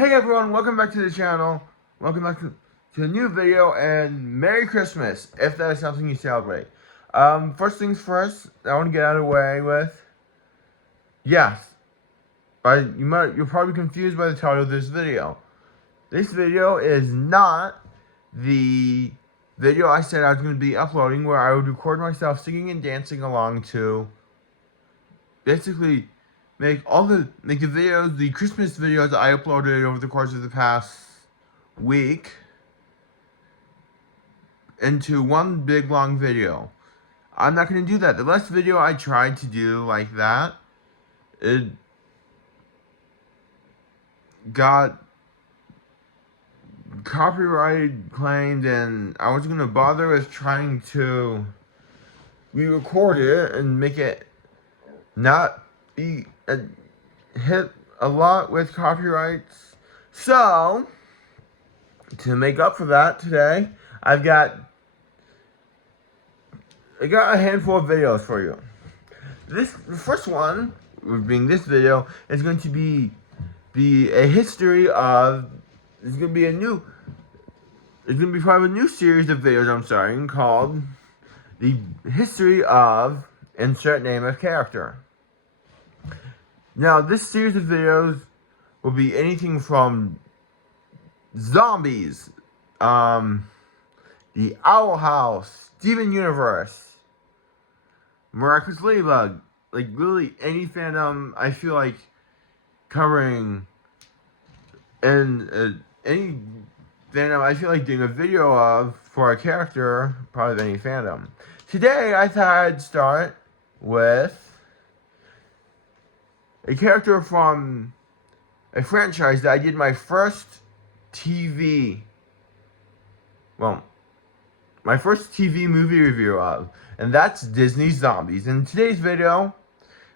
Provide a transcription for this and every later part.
Hey everyone, welcome back to the channel. Welcome back to a new video, and Merry Christmas, if that is something you celebrate. First things first, I want to get out of the way with, yes, you're probably confused by the title of this video. This video is not the video I said I was going to be uploading, where I would record myself singing and dancing along to basically make the videos, the Christmas videos I uploaded over the course of the past week into one big long video. I'm not going to do that. The last video I tried to do like that, it got copyright claimed, and I wasn't going to bother with trying to re-record it and make it not be hit a lot with copyrights. So, to make up for that today, I got a handful of videos for you. The first one, being this video, is going to be a history of. It's going to be part of a new series of videos I'm starting called the history of insert name of character. Now, this series of videos will be anything from zombies, the Owl House, Steven Universe, Miraculous Ladybug, like literally any fandom I feel like covering, and any fandom I feel like doing a video of for a character, part of any fandom. Today I thought I'd start with a character from a franchise that I did my first TV movie review of, and that's Disney's Zombies. In today's video,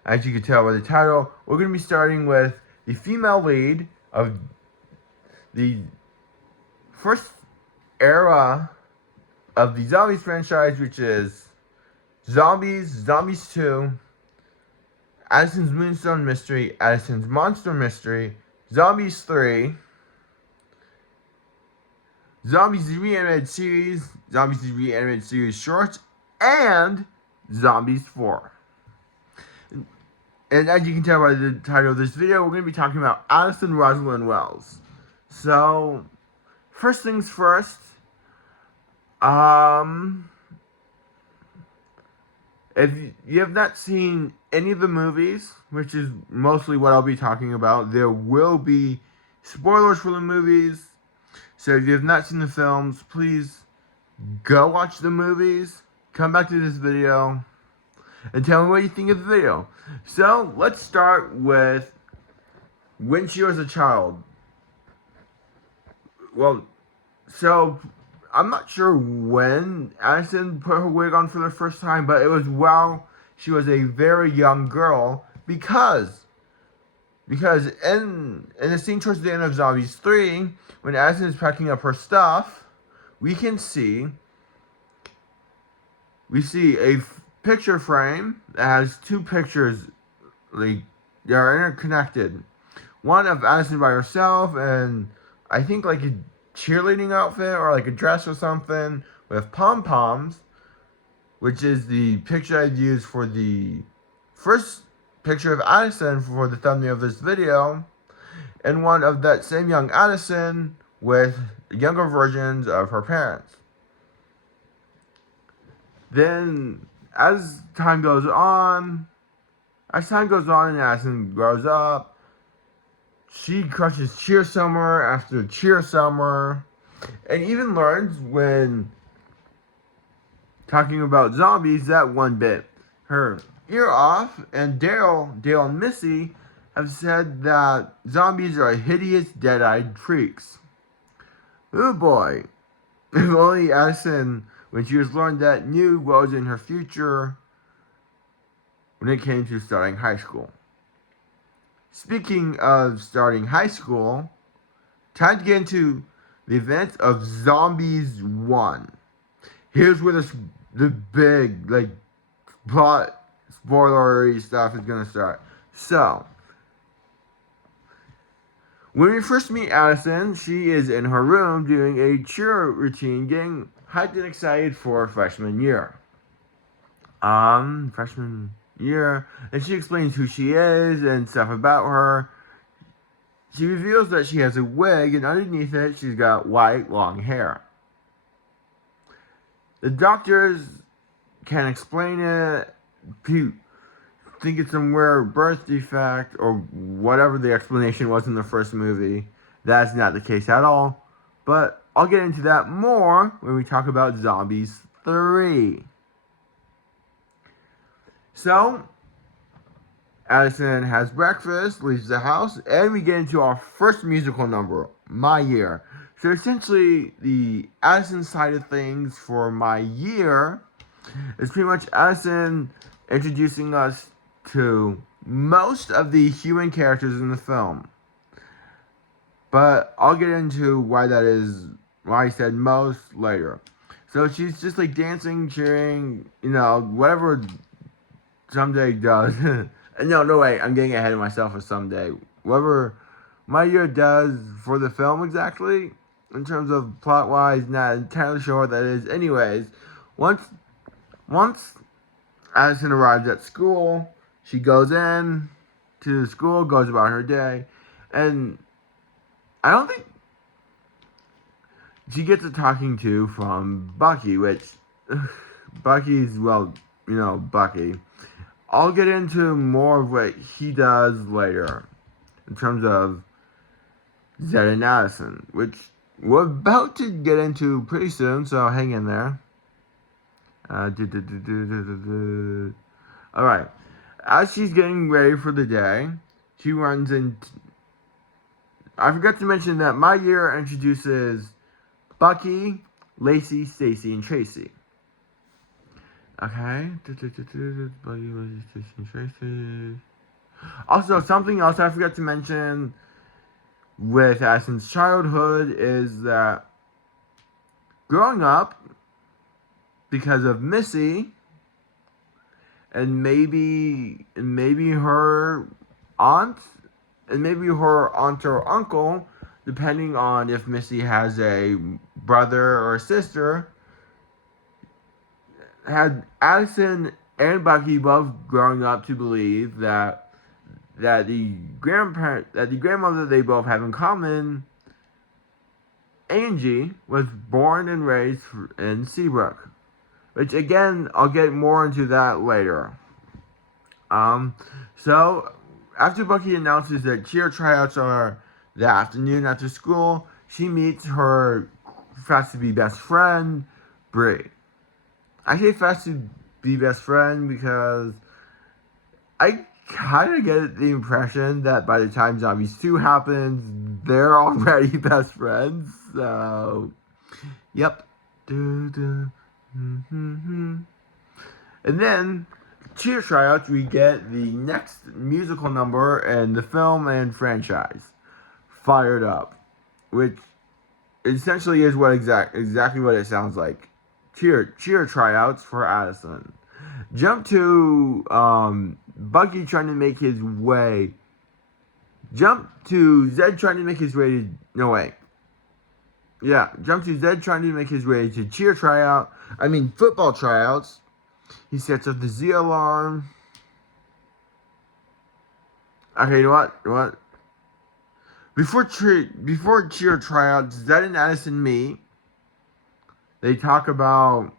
as you can tell by the title, we're going to be starting with the female lead of the first era of the Zombies franchise, which is Zombies, Zombies 2, Addison's Moonstone Mystery, Addison's Monster Mystery, Zombies 3, Zombies the Reanimated Series, Zombies the Reanimated Series Shorts, and Zombies 4. And as you can tell by the title of this video, we're going to be talking about Addison Rosalind Wells. So, first things first, if you have not seen any of the movies, which is mostly what I'll be talking about, there will be spoilers for the movies. So if you have not seen the films, please go watch the movies, come back to this video, and tell me what you think of the video. So let's start with when she was a child. Well, so I'm not sure when Addison put her wig on for the first time, but it was while she was a very young girl, because in the scene towards the end of Zombies 3, when Addison is packing up her stuff, we see a picture frame that has two pictures, like, they are interconnected. One of Addison by herself, and I think like a cheerleading outfit or like a dress or something with pom-poms, which is the picture I'd used for the first picture of Addison for the thumbnail of this video, and one of that same young Addison with younger versions of her parents. Then, as time goes on and Addison grows up, she crushes cheer summer after cheer summer, and even learns, when talking about zombies, that one bit her ear off, and Dale and Missy have said that zombies are hideous, dead-eyed freaks. Oh boy. If only Addison, when she was learned that, knew what was in her future when it came to starting high school. Speaking of starting high school, time to get into the events of Zombies 1. Here's where the big, like, plot spoilery stuff is going to start. So, When we first meet Addison, she is in her room doing a cheer routine, getting hyped and excited for freshman year. Freshman year, and she explains who she is and stuff about her. She reveals that she has a wig, and underneath it, she's got white, long hair. The doctors can't explain it. People think it's some rare birth defect or whatever the explanation was in the first movie. That's not the case at all. But I'll get into that more when we talk about Zombies 3. So, Addison has breakfast, leaves the house, and we get into our first musical number, My Year. So essentially, the Addison side of things for My Year is pretty much Addison introducing us to most of the human characters in the film. But I'll get into why that is, why I said most later. So she's just like dancing, cheering, whatever Someday does. No way, I'm getting ahead of myself with Someday. Whatever My Year does for the film exactly, in terms of plot-wise, not entirely sure what that is. Anyways, once Addison arrives at school, she goes in to the school, goes about her day, and I don't think she gets a talking to from Bucky, which Bucky's, Bucky. I'll get into more of what he does later in terms of Zed and Addison, which we're about to get into pretty soon, so hang in there. Alright. As she's getting ready for the day, she runs in. I forgot to mention that My Year introduces Bucky, Lacey, Stacy, and Tracy. Okay. Bucky, Lacey, Stacy, and Tracy. Also, something else I forgot to mention with Addison's childhood is that growing up, because of Missy, and maybe her aunt, or uncle, depending on if Missy has a brother or a sister, had Addison and Bucky both growing up to believe that the grandmother they both have in common, Angie, was born and raised in Seabrook. Which, again, I'll get more into that later. So, after Bucky announces that cheer tryouts are the afternoon after school, she meets her fast-to-be best friend, Brie. I say fast-to-be best friend because I kind of get the impression that by the time Zombies 2 happens, they're already best friends. So, yep. And then, cheer tryouts, we get the next musical number in the film and franchise, Fired Up, which essentially is what exactly what it sounds like. Cheer tryouts for Addison. Jump to Bucky trying to make his way. Jump to Zed trying to make his way to. No, wait. Yeah, jump to Zed trying to make his way to football tryouts. He sets up the Z alarm. Okay, you know what? Before cheer tryouts, Zed and Addison meet. They talk about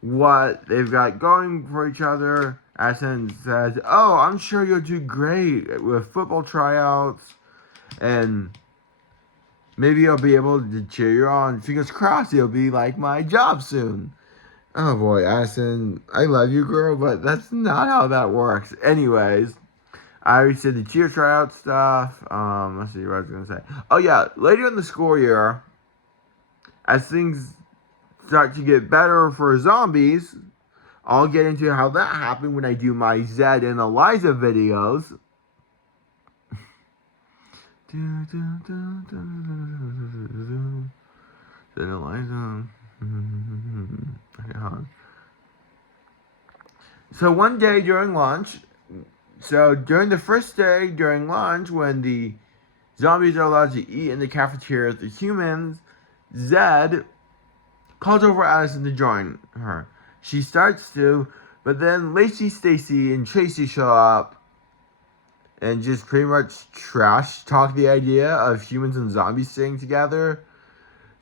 what they've got going for each other. Addison says, "Oh, I'm sure you'll do great with football tryouts, and maybe I'll be able to cheer you on. Fingers crossed, you'll be like my job soon." Oh boy, Addison, I love you, girl, but that's not how that works. Anyways, I already said the cheer tryout stuff. Let's see what I was gonna say. Oh yeah, later in the school year, as things start to get better for zombies, I'll get into how that happened when I do my Zed and Eliza videos. Zed and Eliza. Okay, hold on. So one day during lunch, during the first day during lunch, when the Zombies are allowed to eat in the cafeteria. The humans, Zed, calls over Addison to join her. She starts to, but then Lacey, Stacy, and Tracy show up and just pretty much trash talk the idea of humans and zombies staying together.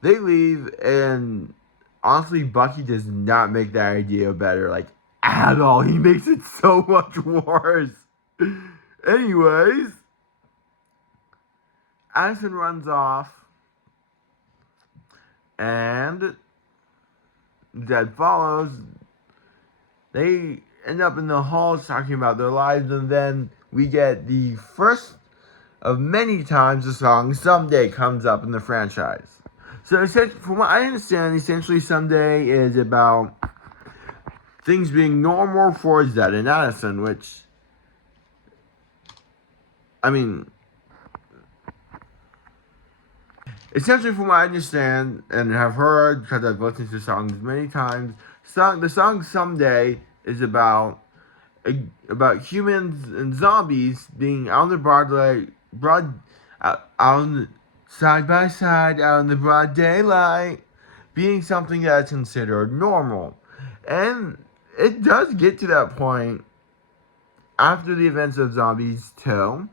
They leave, and honestly, Bucky does not make that idea better, like, at all. He makes it so much worse. Anyways, Addison runs off, and Zed follows. They end up in the halls talking about their lives, and then we get the first of many times the song Someday comes up in the franchise. So, from what I understand, essentially Someday is about things being normal for Zed and Addison, which, I mean, essentially from what I understand and have heard, because I've listened to songs many times, the song Someday is about humans and zombies being out in the side by side, out in the broad daylight, being something that's considered normal. And it does get to that point after the events of Zombies 2.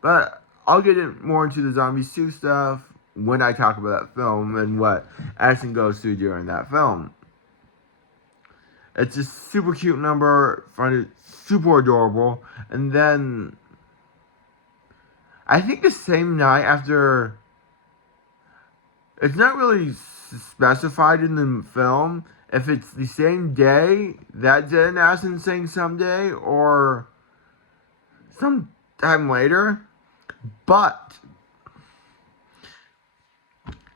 But I'll get more into the Zombies 2 stuff when I talk about that film and what Addison goes through during that film. It's a super cute number, find it super adorable. And then, I think the same night after, it's not really specified in the film if it's the same day that Zed and Addison sang Someday or some time later. But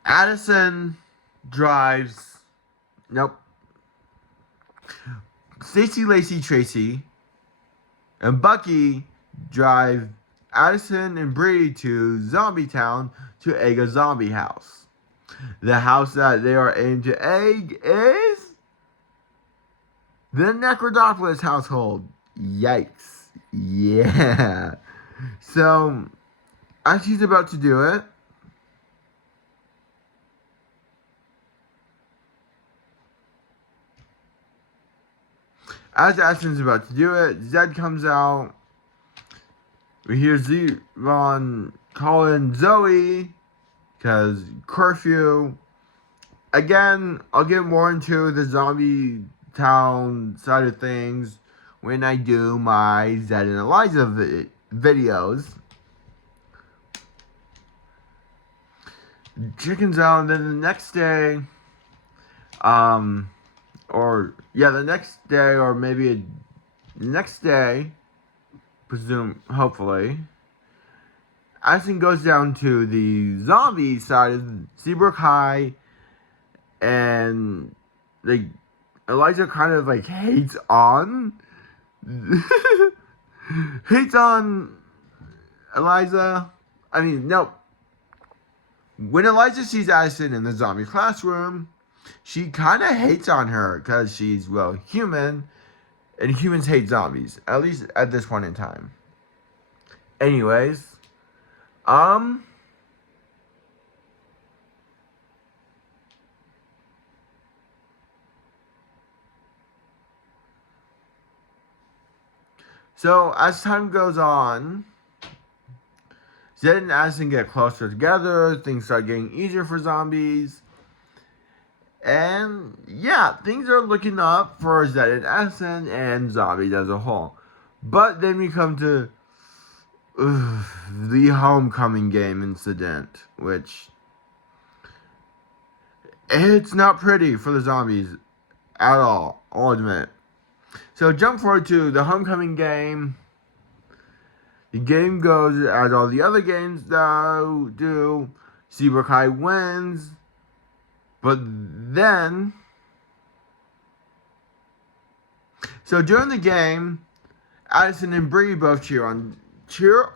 Addison drives, Stacy, Lacey, Tracy, and Bucky drive Addison and Bree to Zombie Town to egg a zombie house. The house that they are aimed to egg is the Necrodopolis household. Yikes. Yeah. So, as she's about to do it, Zed comes out. We hear Zevon calling Zoe, because curfew. Again, I'll get more into the zombie town side of things when I do my Zed and Eliza videos. Chickens out, and then the next day, hopefully, Addison goes down to the zombie side of Seabrook High, and Eliza kind of hates on Eliza. I mean, no. When Eliza sees Addison in the zombie classroom, she kind of hates on her because she's, human, and humans hate zombies, at least at this point in time. Anyways, so as time goes on, Zed and Addison get closer together, things start getting easier for zombies, and yeah, things are looking up for Zed and Addison and zombies as a whole. But then we come to the homecoming game incident, which it's not pretty for the zombies at all, I'll admit. So jump forward to the homecoming game. The game goes as all the other games do. Seabrook High wins. But then, so during the game, Addison and Bree both cheer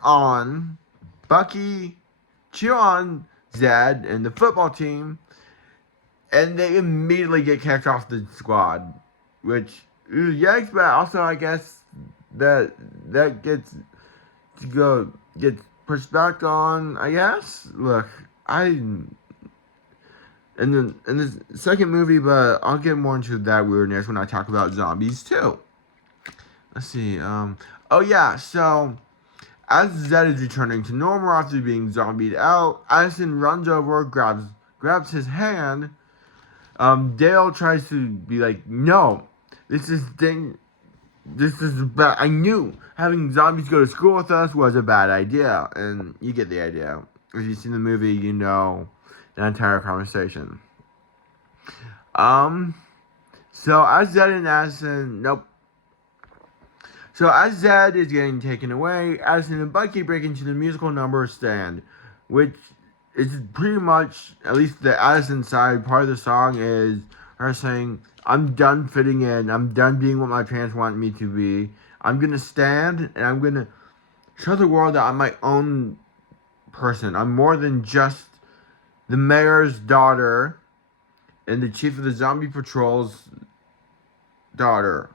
on Bucky, cheer on Zed and the football team, and they immediately get kicked off the squad, which yikes! But also, I guess that gets pushed back on, I guess. Look, in the second movie, but I'll get more into that weirdness when I talk about zombies too. Let's see. Oh yeah. So as Zed is returning to normal after being zombied out, Addison runs over, grabs his hand. Dale tries to be like, no, this is bad. I knew having zombies go to school with us was a bad idea, and you get the idea. If you've seen the movie, you know the entire conversation. So as Zed and Addison, nope. So as Zed is getting taken away, Addison and Bucky break into the musical number Stand, which is pretty much, at least the Addison side part of the song, is her saying, I'm done fitting in, I'm done being what my parents want me to be, I'm gonna stand, and I'm gonna show the world that I'm my own person. I'm more than just the mayor's daughter and the chief of the zombie patrol's daughter.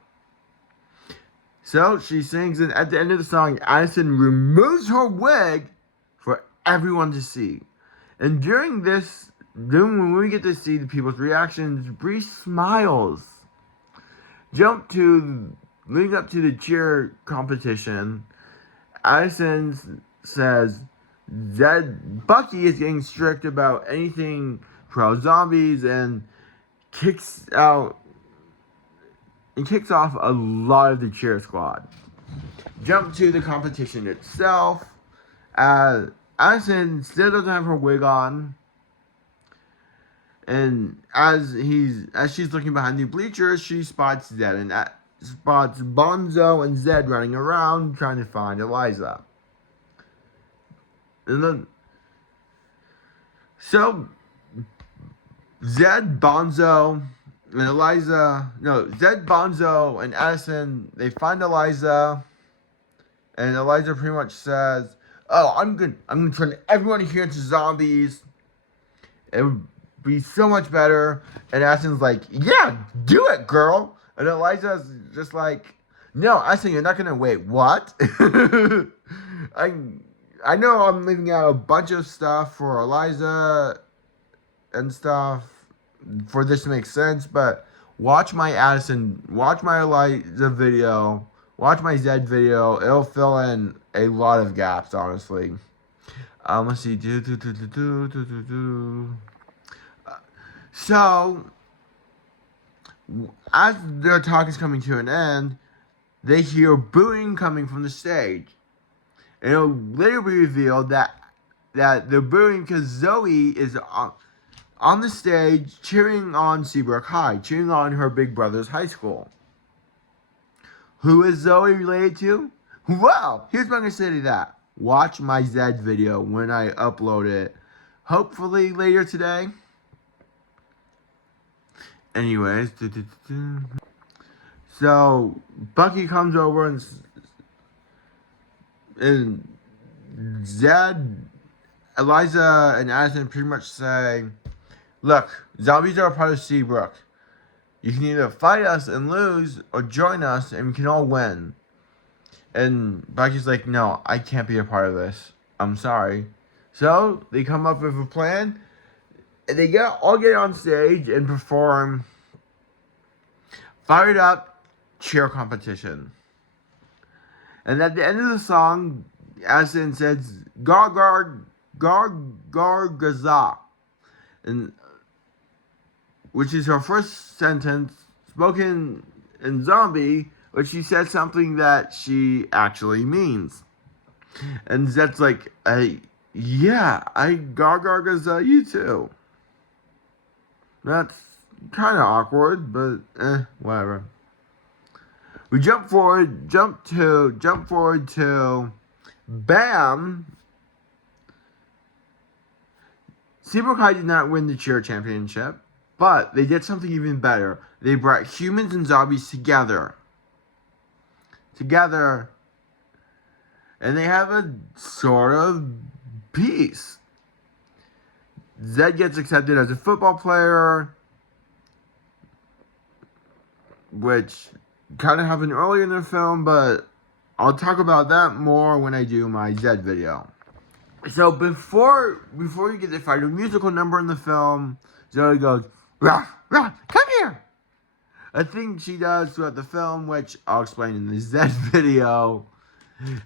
So she sings, and at the end of the song, Addison removes her wig for everyone to see. And during when we get to see the people's reactions, Bree smiles. Leading up to the cheer competition, Addison says that Bucky is getting strict about anything pro-zombies and kicks off a lot of the cheer squad. Jump to the competition itself. Addison still doesn't have her wig on. And as she's looking behind the bleachers, she spots Bonzo and Zed running around trying to find Eliza. And then, so Zed, Bonzo, and Addison, they find Eliza, and Eliza pretty much says, "Oh, I'm gonna turn everyone here into zombies. It would be so much better." And Addison's like, "Yeah, do it, girl." And Eliza's just like, "No, Addison, you're not gonna wait. What?" I know I'm leaving out a bunch of stuff for Eliza and stuff for this to make sense, but watch my Eliza video, watch my Zed video. It'll fill in a lot of gaps, honestly. Let's see. So, as their talk is coming to an end, they hear booing coming from the stage. And it'll later be revealed that they're booing because Zoe is on the stage cheering on Seabrook High, cheering on her big brother's high school. Who is Zoe related to? Well, here's what I'm going to say to that. Watch my Zed video when I upload it. Hopefully later today. Anyways. So, Bucky comes over and Zed, Eliza, and Addison pretty much say, look, zombies are a part of Seabrook. You can either fight us and lose, or join us and we can all win. And Bucky's like, no, I can't be a part of this. I'm sorry. So, they come up with a plan. And they all get on stage and perform Fired Up cheer competition. And at the end of the song, Addison says, gar, gar, gar, gar, gaza. And which is her first sentence spoken in zombie, but she says something that she actually means. And Zed's like, yeah, I gar, gar, gaza you too. That's kind of awkward, but whatever. We jump forward to Bam. Seabrook High did not win the cheer championship, but they did something even better. They brought humans and zombies together, and they have a sort of peace. Zed gets accepted as a football player, which kind of happened earlier in the film, but I'll talk about that more when I do my Zed video. So before you get the final musical number in the film, Zoe goes, "Rah, rah, come here." A thing she does throughout the film, which I'll explain in the Zed video.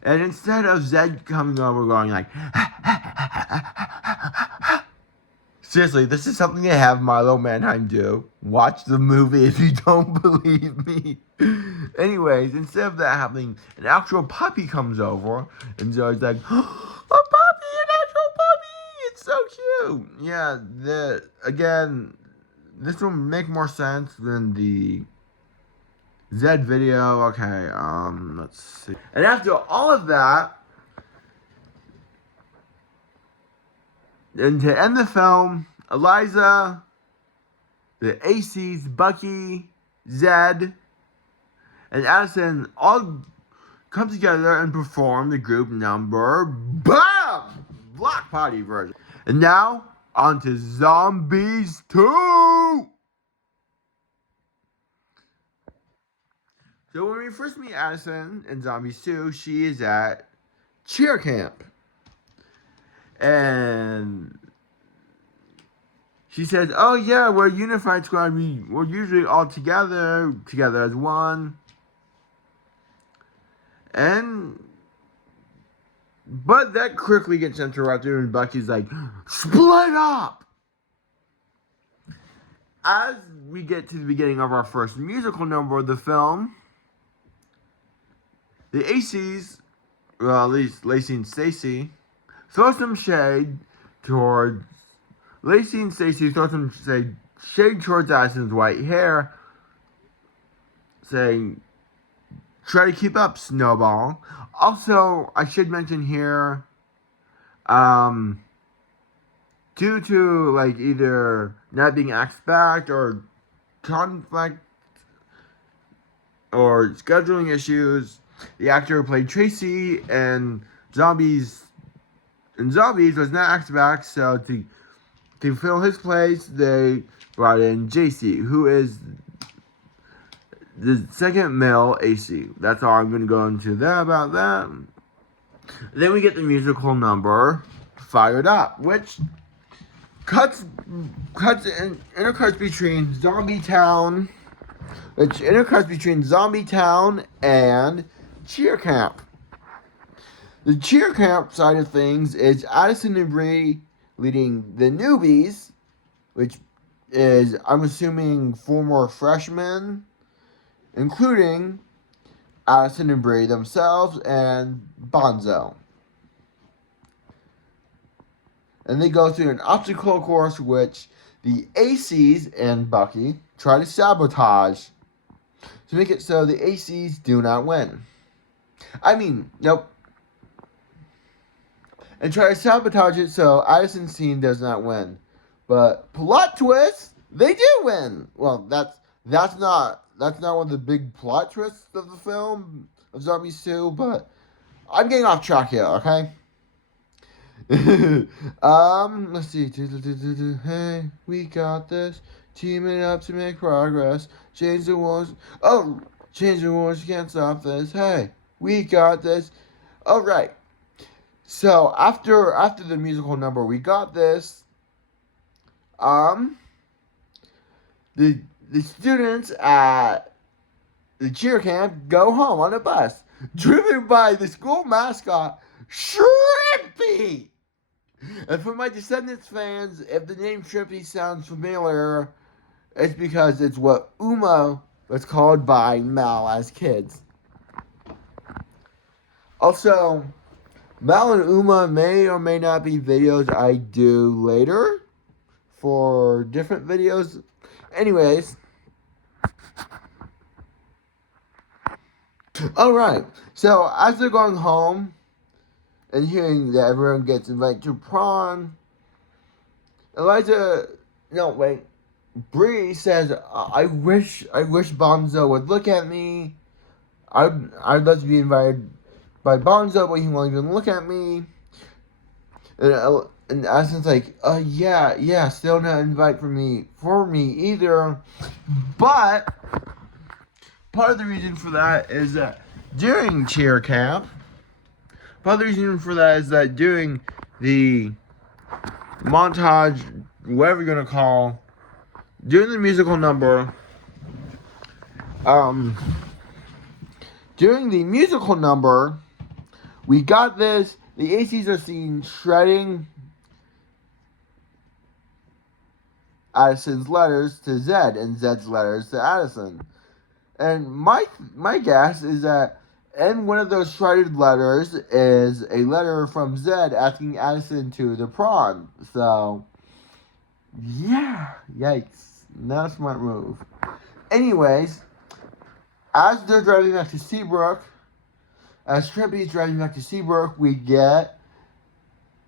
And instead of Zed coming over going like, seriously, this is something they have Milo Manheim do. Watch the movie if you don't believe me. Anyways, instead of that happening, an actual puppy comes over, and Zoe's like, a puppy, an actual puppy! It's so cute! Yeah, this will make more sense than the Zed video. Okay, let's see. And after all of that, and to end the film, Eliza, the ACs, Bucky, Zed, and Addison all come together and perform the group number BAM! Block Party version. And now, on to Zombies 2! So when we first meet Addison in Zombies 2, she is at cheer camp. And she says, "Oh yeah, we're a unified squad. We're usually all together as one." But that quickly gets interrupted when Bucky's like, "Split up!" As we get to the beginning of our first musical number of the film, the ACs, well, at least Lacey and Stacy, throw some shade towards Lacey and Stacy shade towards Addison's white hair, saying, "Try to keep up, Snowball." Also, I should mention here, due to like either not being asked back or conflict or scheduling issues, the actor who played Tracy in Zombies was not asked back, so to fill his place, they brought in JC, who is the second male AC. That's all I'm going to go into about that. Then we get the musical number, Fired Up, which intercuts between Zombie Town and Cheer Camp. The Cheer Camp side of things is Addison and Bree leading the newbies, which is, I'm assuming, 4 more freshmen, including Addison and Bree themselves and Bonzo. And they go through an obstacle course which the ACs and Bucky try to sabotage to make it so the ACs do not win. Nope. And try to sabotage it so Addison's team does not win. But plot twist, they do win. Well, that's not one of the big plot twists of the film of Zombies 2, but I'm getting off track here, okay? Let's see. Hey, we got this. Teaming up to make progress. Change the world, you can't stop this. Hey, we got this. Alright. So after the musical number, we got this. The students at the cheer camp go home on a bus, driven by the school mascot, Shrimpy. And for my Descendants fans, if the name Shrimpy sounds familiar, it's because it's what Uma was called by Mal as kids. Also, Mal and Uma may or may not be videos I do later for different videos. Anyways. Alright, so as they're going home and hearing that everyone gets invited to prom, Bree says, I wish Bonzo would look at me. I'd love to be invited by Bonzo, but he won't even look at me. And Addison's like, yeah, still not invite for me either. But part of the reason for that is that during cheer camp, during the montage, whatever you're gonna call, during the musical number, we got this. The ACs are seen shredding Addison's letters to Zed and Zed's letters to Addison. And my guess is that in one of those shredded letters is a letter from Zed asking Addison to the prom. So, yeah, yikes. Not a smart move. Anyways, as they're driving back to Seabrook, as Trippy's driving back to Seabrook, we get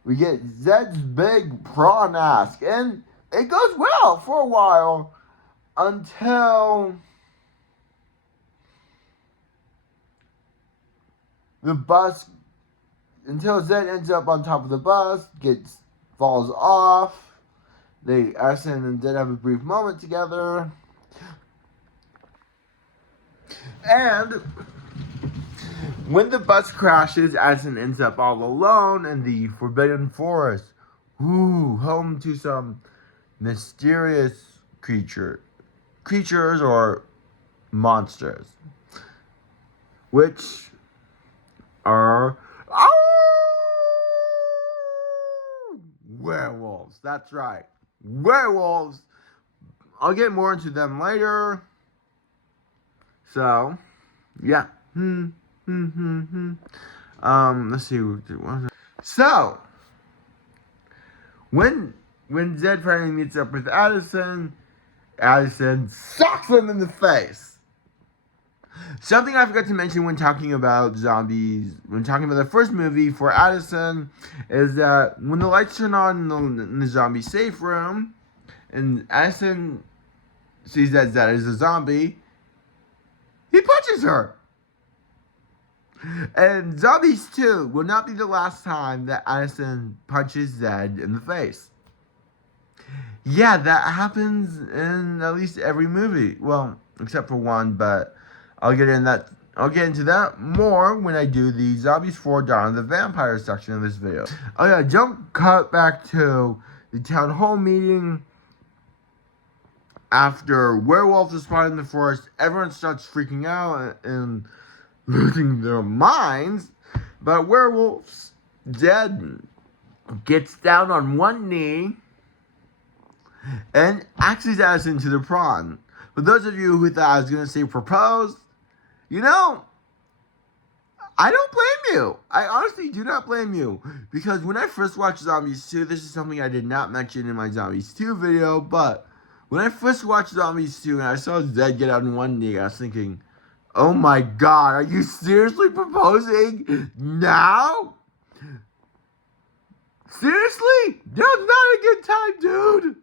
Zed's big prawn ask, and it goes well for a while until Zed ends up on top of the bus, falls off. Addison and Zed have a brief moment together, and when the bus crashes, Addison ends up all alone in the Forbidden Forest, home to some mysterious creatures or monsters, which are werewolves. That's right, werewolves. I'll get more into them later. So, yeah. Let's see. So, when Zed finally meets up with Addison socks him in the face. Something I forgot to mention when talking about zombies, when talking about the first movie for Addison, is that when the lights turn on in the zombie safe room, and Addison sees that Zed is a zombie, he punches her. And Zombies 2 will not be the last time that Addison punches Zed in the face. Yeah, that happens in at least every movie. Well, except for one, but I'll get into that more when I do the Zombies 4 Dawn of the Vampire section of this video. Oh yeah, jump cut back to the town hall meeting. After werewolves are spotted in the forest, everyone starts freaking out and losing their minds. But werewolves, Zed gets down on one knee and axes Addison to the prom. For those of you who thought I was going to say propose, I don't blame you. I honestly do not blame you. Because when I first watched Zombies 2, this is something I did not mention in my Zombies 2 video, but when I first watched Zombies 2 and I saw Zed get on one knee, I was thinking, oh my god, are you seriously proposing now? Seriously? That's not a good time, dude.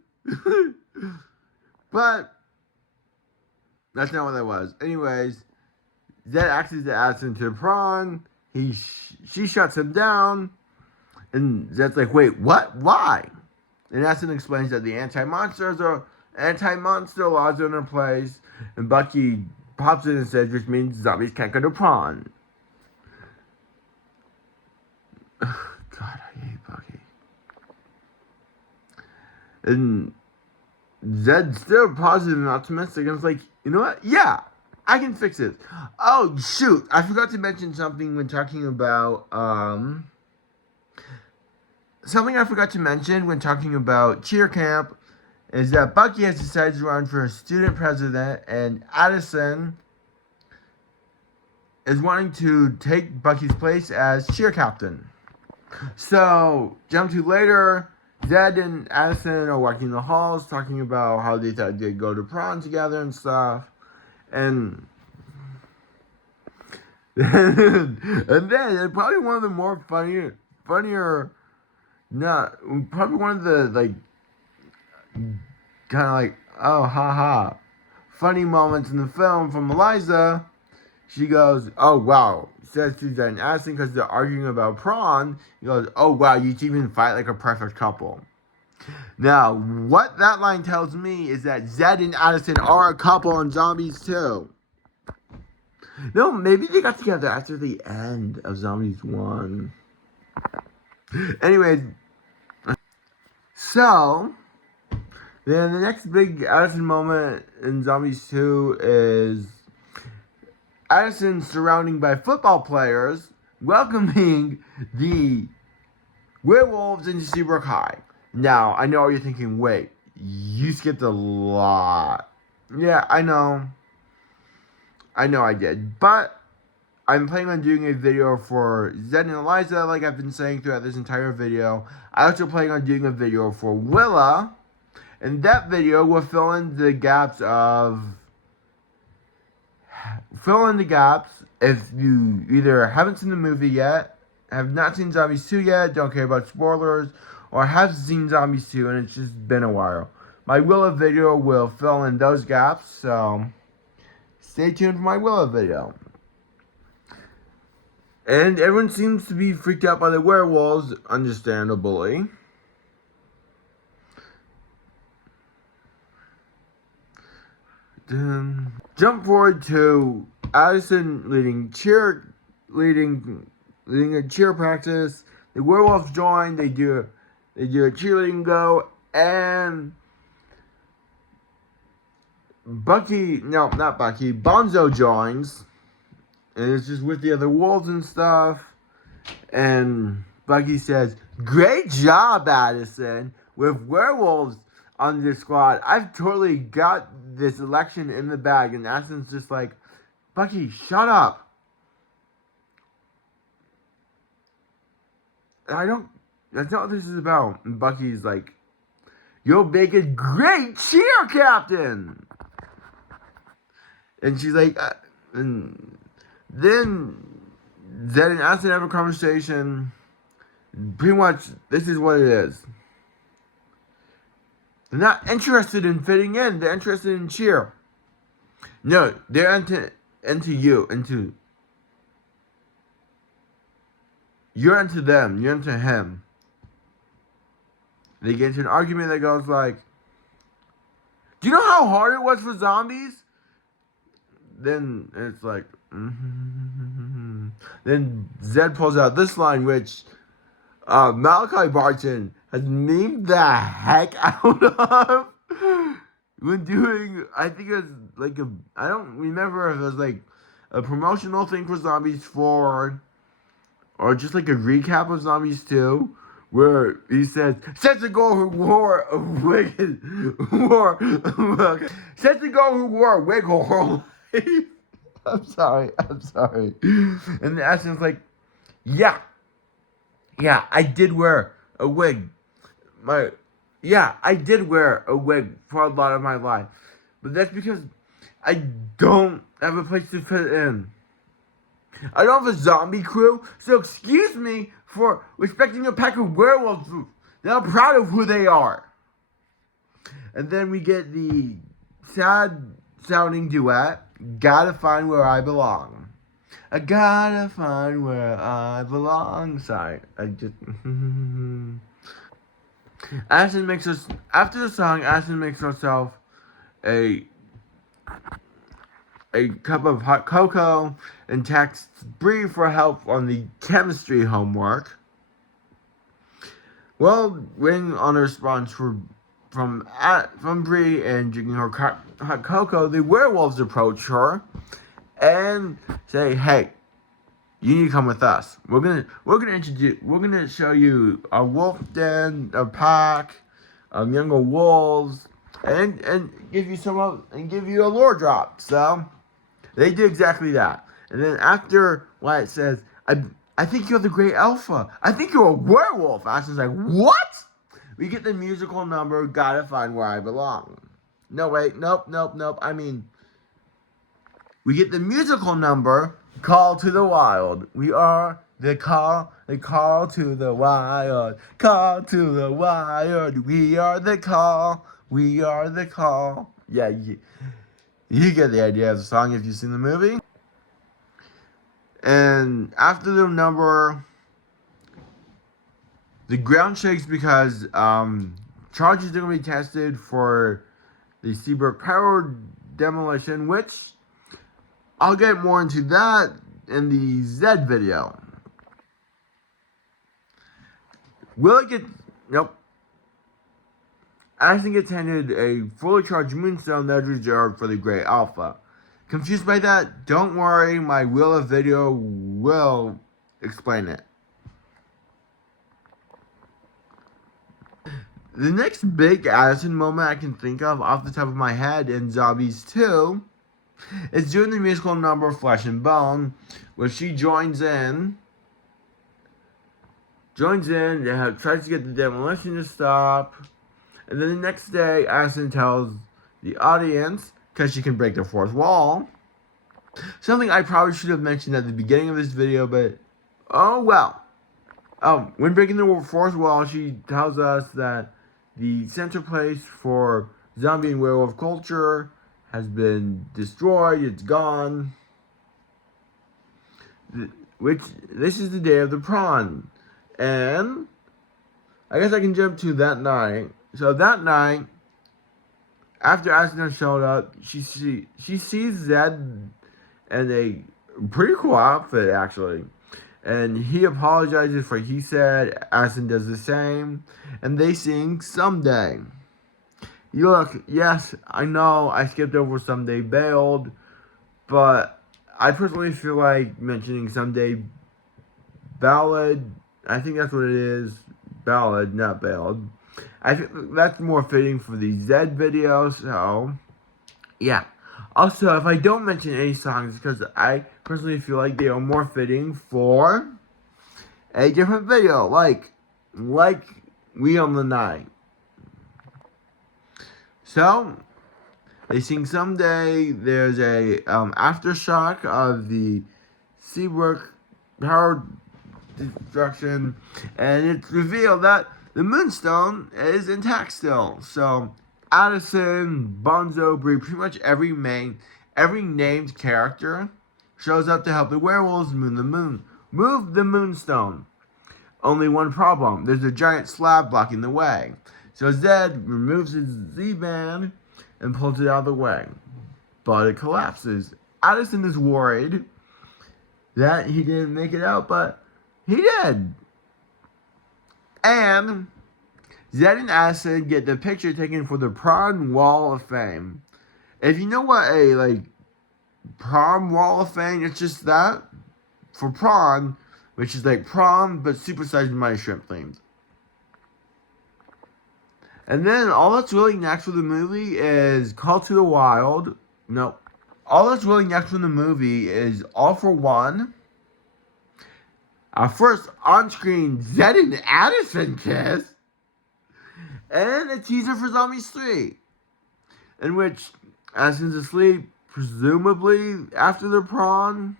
But that's not what that was. Anyways, Zed axes Addison to the prom. She shuts him down. And Zed's like, wait, what? Why? And Addison explains that the anti-monster laws are in place. And Bucky pops in and says, which means zombies can't go to prom. God, I hate Bucky. And Zed's still positive and optimistic. And it's like, you know what? Yeah, I can fix it. Oh, shoot. I forgot to mention something when talking about, cheer camp is that Bucky has decided to run for student president, and Addison is wanting to take Bucky's place as cheer captain. So, jump to later, Zed and Addison are walking the halls, talking about how they thought they'd go to prom together and stuff. And then probably one of the more probably one of the kind of like, oh, haha, funny moments in the film from Eliza. She goes, oh, wow, says to Zed and Addison because they're arguing about prom. He goes, oh, wow, you two even fight like a perfect couple. Now, what that line tells me is that Zed and Addison are a couple in Zombies 2. No, maybe they got together after the end of Zombies 1. Anyways, so then the next big Addison moment in Zombies 2 is Addison surrounded by football players welcoming the werewolves into Seabrook High. Now, I know you're thinking, wait, you skipped a lot. Yeah, I know. I know I did. But I'm planning on doing a video for Zed and Eliza, like I've been saying throughout this entire video. I also plan on doing a video for Willa. And that video will fill in the gaps if you either haven't seen the movie yet, have not seen Zombies 2 yet, don't care about spoilers, or have seen Zombies 2 and it's just been a while. My Willa video will fill in those gaps, so stay tuned for my Willa video. And everyone seems to be freaked out by the werewolves, understandably. Jump forward to Addison leading a cheer practice. The werewolves join. They do a cheerleading go, and Bonzo joins, and it's just with the other wolves and stuff. And Bucky says, "Great job, Addison, with werewolves on this squad. I've totally got this election in the bag." And Addison's just like, "Bucky, shut up." That's not what this is about. And Bucky's like, "You'll make a great cheer captain." And she's like, and then Zed and Addison have a conversation. Pretty much, this is what it is. They're not interested in fitting in. They're interested in cheer. No, they're into you. You're into them. You're into him. They get into an argument that goes like, "Do you know how hard it was for zombies?" Then it's like, Then Zed pulls out this line, which Malachi Barton has memed the heck out of when doing, I think it was like I don't remember if it was like a promotional thing for Zombies 4 or just like a recap of Zombies 2, where he says, "Since the girl who wore a wig since the girl who wore a wig her whole life." I'm sorry. And the Ashton's like, yeah, I did wear a wig. I did wear a wig for a lot of my life. But that's because I don't have a place to fit in. I don't have a zombie crew, so excuse me for respecting a pack of werewolves that I'm proud of who they are. And then we get the sad sounding duet, "Gotta find where I belong." I gotta find where I belong. Sorry, I just... Addison makes us, after the song, Addison makes herself a cup of hot cocoa and texts Bree for help on the chemistry homework. Well, waiting on a response from Bree and drinking her hot cocoa, the werewolves approach her and say, "Hey, you need to come with us. We're gonna show you a wolf den, a pack of younger wolves, and give you a lore drop." So they do exactly that. And then after Wyatt says, I think you're the great alpha. I think you're a werewolf." Ashton's like, "What?" We get the musical number, "Gotta Find Where I Belong." No, wait, nope. I mean, we get the musical number, "Call to the Wild." We are the call to the wild. Call to the wild. We are the call. Yeah, you get the idea of the song if you've seen the movie. And after the number, the ground shakes because charges are going to be tested for the Seabrook Power demolition, which I'll get more into that in the Zed video. Will it get... Nope. Addison gets handed a fully charged moonstone that is reserved for the Great Alpha. Confused by that? Don't worry, my Willa video will explain it. The next big Addison moment I can think of off the top of my head in Zombies 2 is during the musical number Flesh and Bone, where she joins in, tries to get the demolition to stop, and then the next day, Addison tells the audience, because she can break the fourth wall, something I probably should have mentioned at the beginning of this video, but oh well. When breaking the fourth wall, she tells us that the center place for zombie and werewolf culture has been destroyed, it's gone. This is the day of the prawn. And I guess I can jump to that night. So that night, after Addison showed up, she sees Zed in a pretty cool outfit, actually. And he apologizes for he said. Addison does the same. And they sing Someday. Look, yes, I know I skipped over Someday Bailed, but I personally feel like mentioning Someday Ballad. I think that's what it is. Ballad, not Bailed. I think that's more fitting for the Zed video, so yeah. Also, if I don't mention any songs, because I personally feel like they are more fitting for a different video, like We on the Night. So, they sing Someday. There's a aftershock of the Seabrook power destruction, and it's revealed that the Moonstone is intact still. So Addison, Bonzo, Bree, pretty much every named character shows up to help the werewolves move the Moonstone. Only one problem: there's a giant slab blocking the way. So Zed removes his Z-band and pulls it out of the way, but it collapses. Addison is worried that he didn't make it out, but he did. And Zed and Addison get the picture taken for the Prom Wall of Fame. If you know what a Prom Wall of Fame, it's just that for prom, which is like prom but supersized Mighty Shrimp themed. And then all that's really next for the movie is Call to the Wild. No. All that's really next for the movie is All for One. Our first on-screen Zed and Addison kiss. And a teaser for Zombies 3. In which Addison's asleep, presumably after the prom.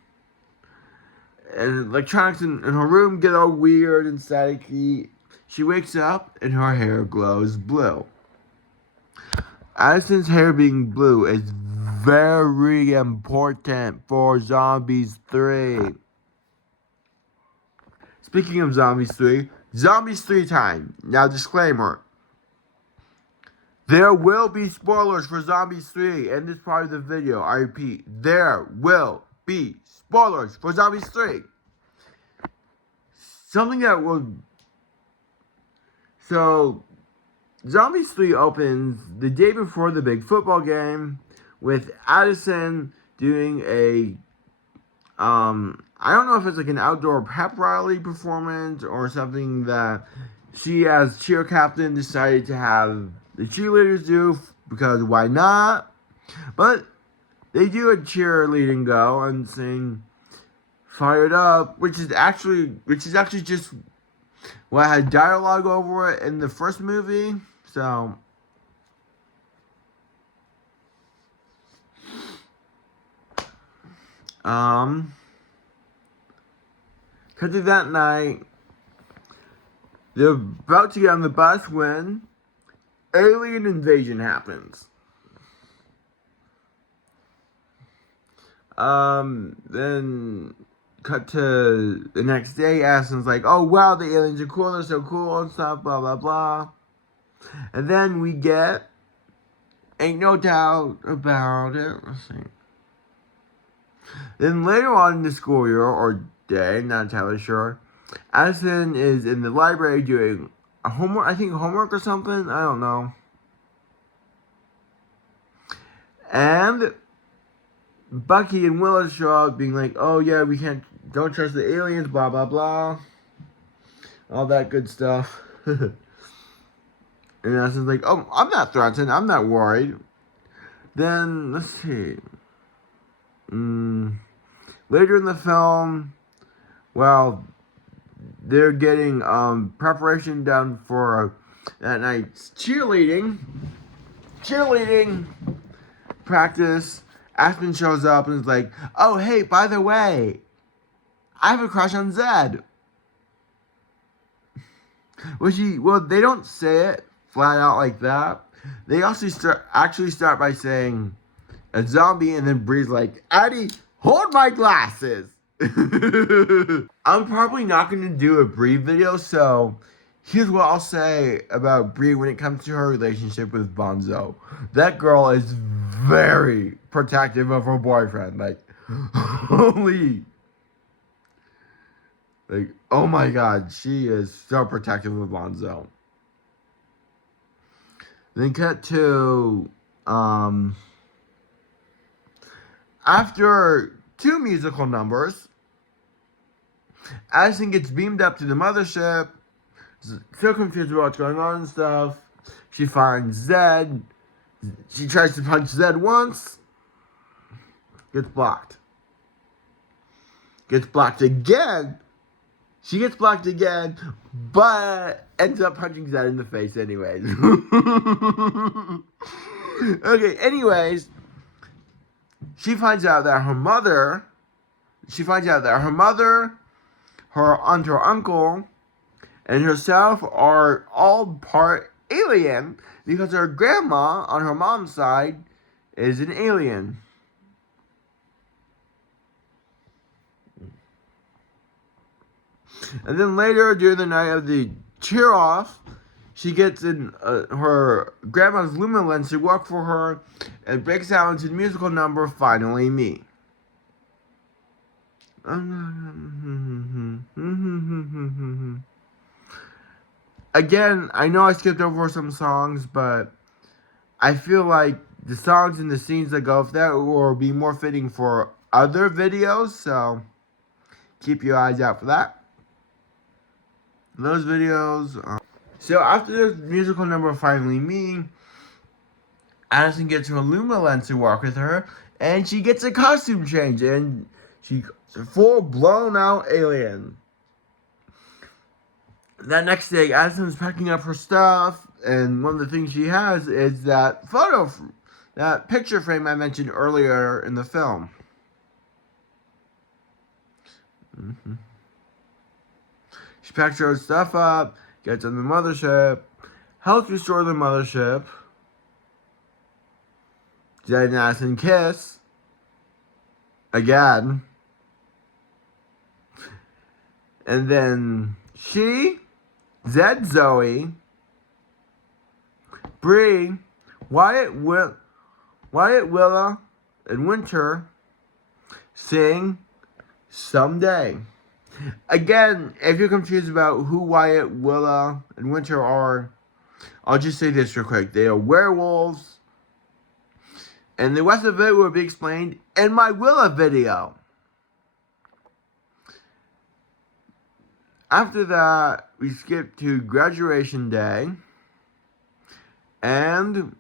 And electronics in her room get all weird and staticky. She wakes up and her hair glows blue. Addison's hair being blue is very important for Zombies 3. Speaking of Zombies 3, Zombies 3 time. Now, disclaimer. There will be spoilers for Zombies 3 in this part of the video. I repeat, there will be spoilers for Zombies 3. Something that will... So, Zombies 3 opens the day before the big football game with Addison doing a... I don't know if it's like an outdoor pep rally performance or something that she, as cheer captain, decided to have the cheerleaders do, because why not? But they do a cheerleading go and sing "Fired Up," which is actually just what had dialogue over it in the first movie. So cut to that night. They're about to get on the bus when alien invasion happens. Then cut to the next day. Addison's like, "Oh wow, the aliens are cool. They're so cool and stuff. Blah blah blah." And then we get, ain't no doubt about it. Let's see. Then later on in the school year or day, not entirely sure, Addison is in the library doing a homework, I think homework or something, I don't know. And Bucky and Willow show up being like, oh yeah, don't trust the aliens, blah blah blah. All that good stuff. And Addison's like, oh, I'm not threatened, I'm not worried. Then, let's see. Later in the film, well, they're getting preparation done for that night's cheerleading practice. Aspen shows up and is like, oh, hey, by the way, I have a crush on Zed. Well, they don't say it flat out like that. They also start by saying a zombie, and then Bree's like, Addie, hold my glasses. I'm probably not going to do a Bree video, so here's what I'll say about Bree when it comes to her relationship with Bonzo. That girl is very protective of her boyfriend. Like, holy. Like, oh my god, she is so protective of Bonzo. Then cut to, after 2 musical numbers, Addison gets beamed up to the mothership, so confused about what's going on and stuff. She finds Zed. She tries to punch Zed once. Gets blocked. Gets blocked again. She gets blocked again, but ends up punching Zed in the face anyways. Okay, anyways, she finds out that her mother, her aunt or uncle, and herself are all part alien because her grandma on her mom's side is an alien. And then later, during the night of the cheer off, she gets in her grandma's luminance to work for her and breaks out into the musical number Finally Me. Again, I know I skipped over some songs, but I feel like the songs and the scenes that go with that will be more fitting for other videos, so keep your eyes out for that. Those videos. So after the musical number Finally Me, Addison gets her Lens to walk with her, and she gets a costume change, and she's a full blown out alien. That next day, Addison's packing up her stuff, and one of the things she has is that that picture frame I mentioned earlier in the film. She packs her stuff up, gets on the mothership, helps restore the mothership. Zed and Addison kiss. Again. And then she, Zed, Zoe, Bree, Wyatt, Willa, and Winter sing Someday. Again, if you're confused about who Wyatt, Willa, and Winter are, I'll just say this real quick. They are werewolves. And the rest of it will be explained in my Willa video. After that, we skip to graduation day. And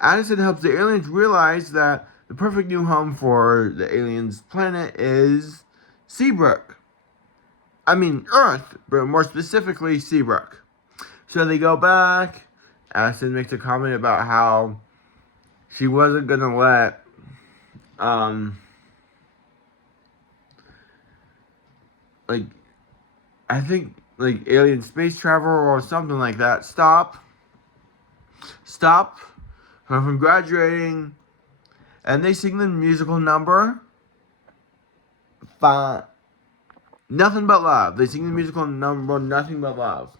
Addison helps the aliens realize that the perfect new home for the aliens' planet is Seabrook. I mean, Earth, but more specifically, Seabrook. So they go back. Addison makes a comment about how she wasn't going to let, I think, alien space travel or something like that, stop her from graduating. And they sing the musical number, Nothing But Love. They sing the musical number, Nothing But Love.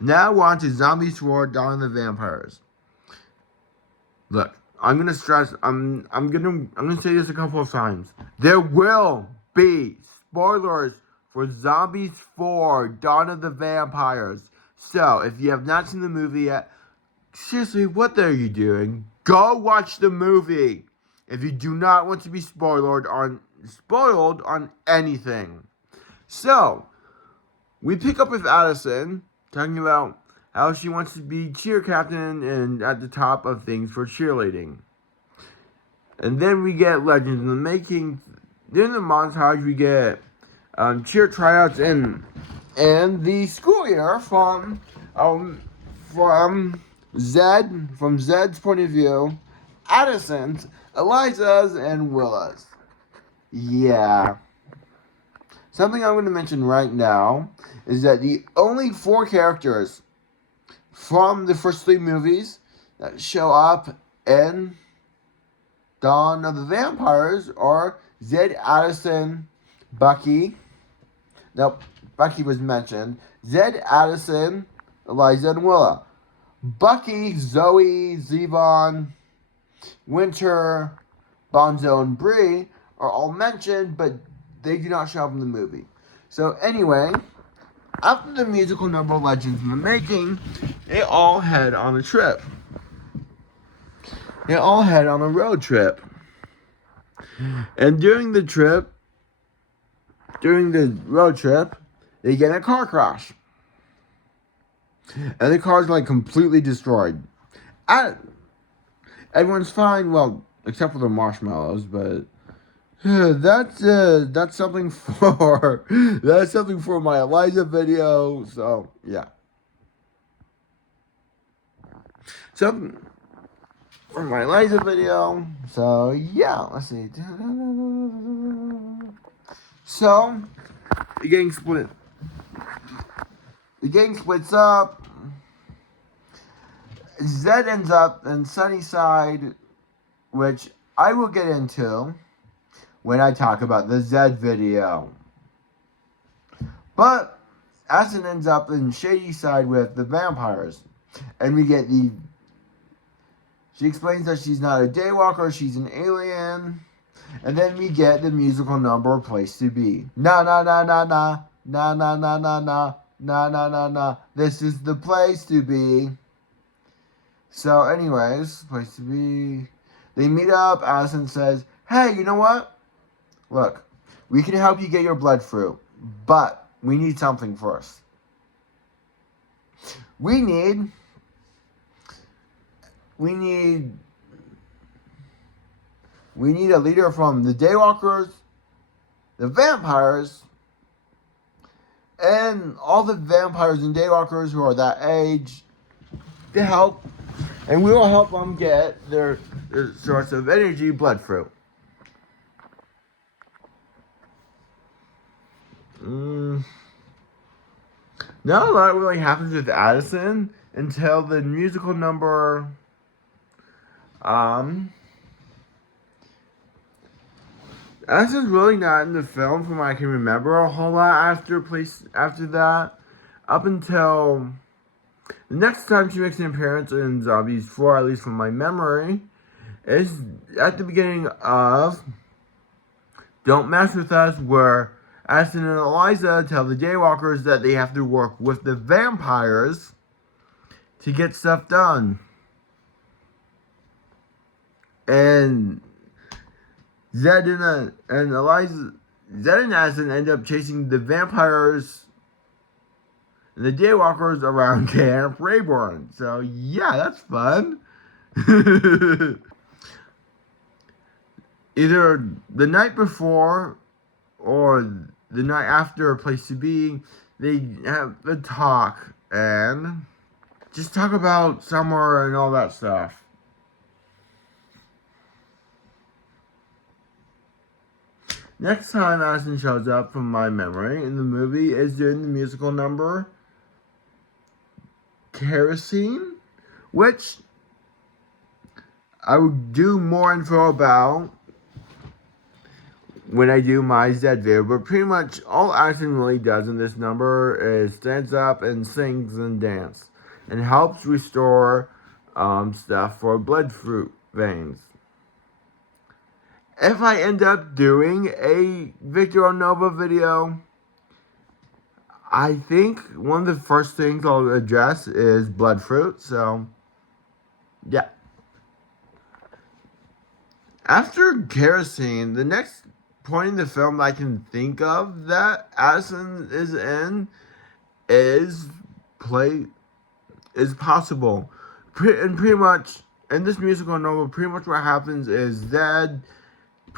Now we're on to Zombie Sword, Dawn of the Vampires. Look, I'm gonna say this a couple of times. There will be spoilers for Zombies 4, Dawn of the Vampires. So, if you have not seen the movie yet, seriously, what are you doing? Go watch the movie if you do not want to be spoiled on anything. So, we pick up with Addison talking about how she wants to be cheer captain and at the top of things for cheerleading. And then we get Legends in the Making. During the montage, we get cheer tryouts and the school year from Zed's point of view, Addison's, Eliza's, and Willa's. Yeah. Something I'm going to mention right now is that the only 4 characters from the first 3 movies that show up in Dawn of the Vampires are Zed, Addison, Bucky. Nope, Bucky was mentioned. Zed, Addison, Eliza, and Willa. Bucky, Zoe, Zevon, Winter, Bonzo, and Bree are all mentioned, but they do not show up in the movie. So anyway, after the musical number Legends in the Making, they all head on a trip. They all head on a road trip. And during the road trip, they get in a car crash. And the car's like completely destroyed. Everyone's fine, well, except for the marshmallows, but that's something for my Eliza video. So yeah. Something for my Eliza video. So yeah, let's see. So the gang split. The gang splits up. Zed ends up in Sunnyside, which I will get into when I talk about the Zed video. But Addison ends up in Shadyside with the vampires. And we get she explains that she's not a daywalker, she's an alien. And then we get the musical number Place to Be. Na na na na na, na na na na na, na na na na. This is the place to be. So anyways, Place to Be. They meet up. Addison says, hey, you know what? Look, we can help you get your blood through, but we need something first. We need a leader from the Daywalkers, the vampires, and all the vampires and Daywalkers who are that age to help, and we will help them get their source of energy blood through. Not a lot really happens with Addison until the musical number Addison's really not in the film from what I can remember a whole lot after that. Up until the next time she makes an appearance in Zombies 4, at least from my memory, is at the beginning of Don't Mess With Us, where Addison and Eliza tell the Daywalkers that they have to work with the vampires to get stuff done. And Zed and Addison end up chasing the vampires and the Daywalkers around Camp Rayburn. So yeah, that's fun. Either the night before or the night after Place to Be, they have the talk and just talk about summer and all that stuff. Next time Addison shows up, from my memory, in the movie is during the musical number Kerosene, which I will do more info about when I do my Zed video, but pretty much all Addison really does in this number is stands up and sings and dances and helps restore stuff for blood fruit veins. if I end up doing a Victor Nova video, I think one of the first things I'll address is blood fruit. So, yeah. After kerosene, the next point in the film I can think of that Addison is in is possible. And pretty much in this musical novel, pretty much what happens is Zed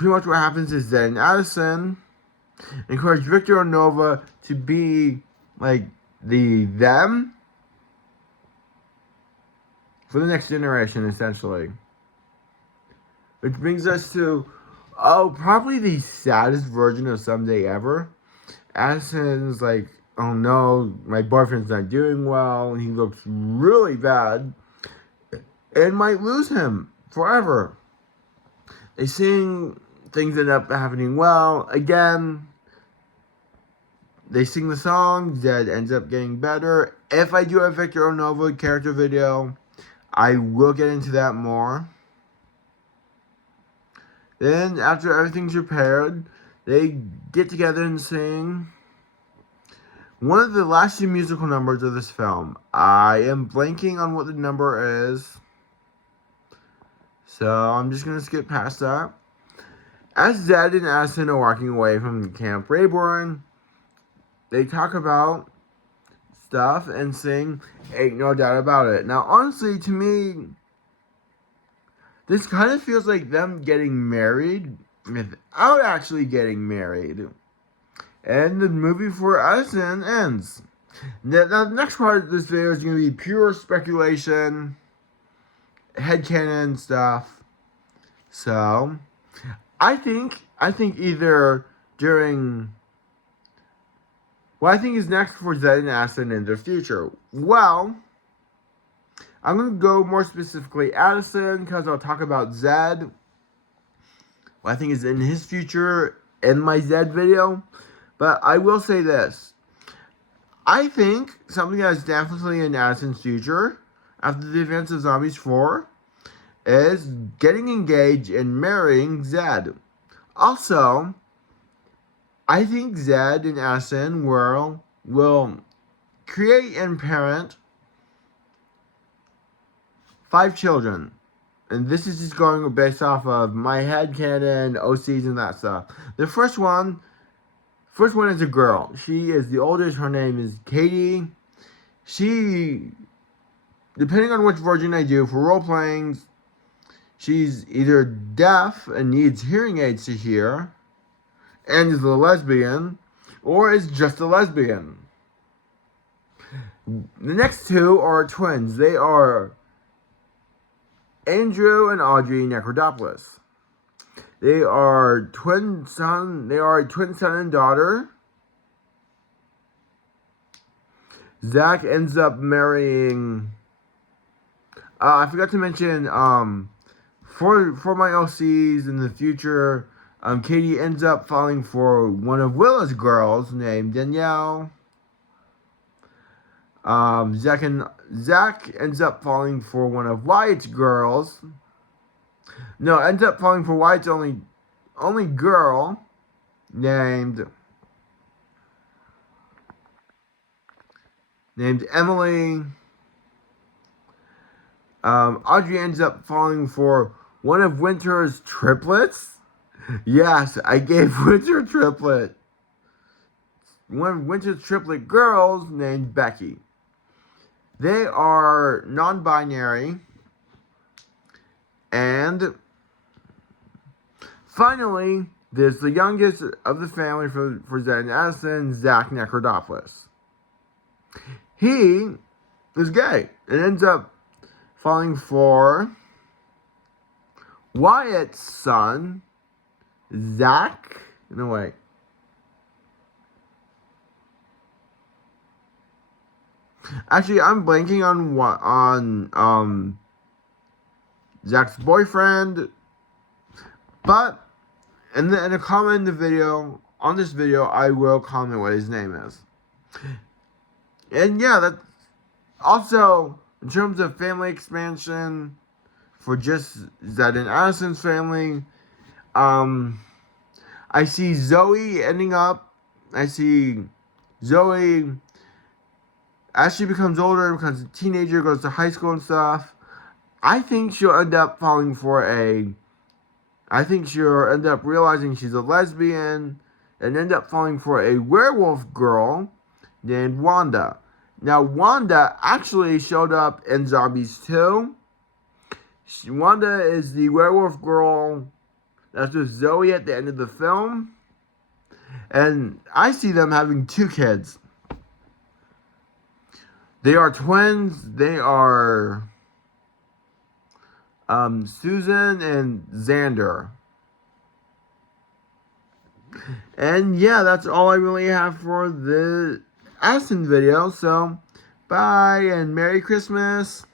and Addison encourage Victor and Nova to be like them for the next generation, essentially. Which brings us to probably the saddest version of Someday Ever. Addison's like, oh no, my boyfriend's not doing well, and he looks really bad, and might lose him forever. They sing, things end up happening well. Again, they sing the song, Zed ends up getting better. If I do a Victor Nova character video, I will get into that more. Then, after everything's repaired, they get together and sing one of the last two musical numbers of this film. I am blanking on what the number is, so I'm just going to skip past that. As Zed and Addison are walking away from Camp Rayburn, they talk about stuff and sing Ain't No Doubt About It. Now, honestly, to me, this kind of feels like them getting married without actually getting married. And the movie for Addison ends. Now, the next part of this video is going to be pure speculation, headcanon stuff. So, I think either during what I think is next for Zed and Addison in their future. Well, I'm going to go more specifically Addison because I'll talk about Zed. What I think is in his future in my Zed video. But I will say this. I think something that is definitely in Addison's future after the events of Zombies 4 is getting engaged and marrying Zed. Also, I think Zed and Addison will create and parent 5 children. And this is just going based off of my headcanon, OCs, and that stuff. The first one is a girl. She is the oldest. Her name is Katie. She, depending on which version I do for role-playing, she's either deaf and needs hearing aids to hear, and is a lesbian, or is just a lesbian. The next two are twins. They are Andrew and Audrey Necrodopoulos. They are a twin son and daughter. Zach ends up marrying. I forgot to mention. For my LCs in the future, Katie ends up falling for one of Willa's girls named Danielle. Zach ends up falling for one of Wyatt's girls. No, ends up falling for Wyatt's only girl named Emily. Audrey ends up falling for one of Winter's triplets. Yes, I gave Winter triplet. One of Winter's triplet girls named Becky. They are non-binary. And finally, there's the youngest of the family for Zed and Addison, Zach Necrodopoulos. He is gay and ends up falling for Wyatt's son, Zach. No, wait. Actually, I'm blanking on Zach's boyfriend, but in a comment in the video, on this video, I will comment what his name is. And yeah, that's also, in terms of family expansion, for just Zed and Addison's family, I see Zoe ending up. I see Zoe as she becomes older, becomes a teenager, goes to high school and stuff. I think she'll end up falling for I think she'll end up realizing she's a lesbian and end up falling for a werewolf girl named Wanda. Now, Wanda actually showed up in Zombies 2. Wanda is the werewolf girl that's with Zoe at the end of the film. And I see them having 2 kids. They are twins. They are Susan and Xander. And yeah, that's all I really have for the Addison video. So, bye and Merry Christmas.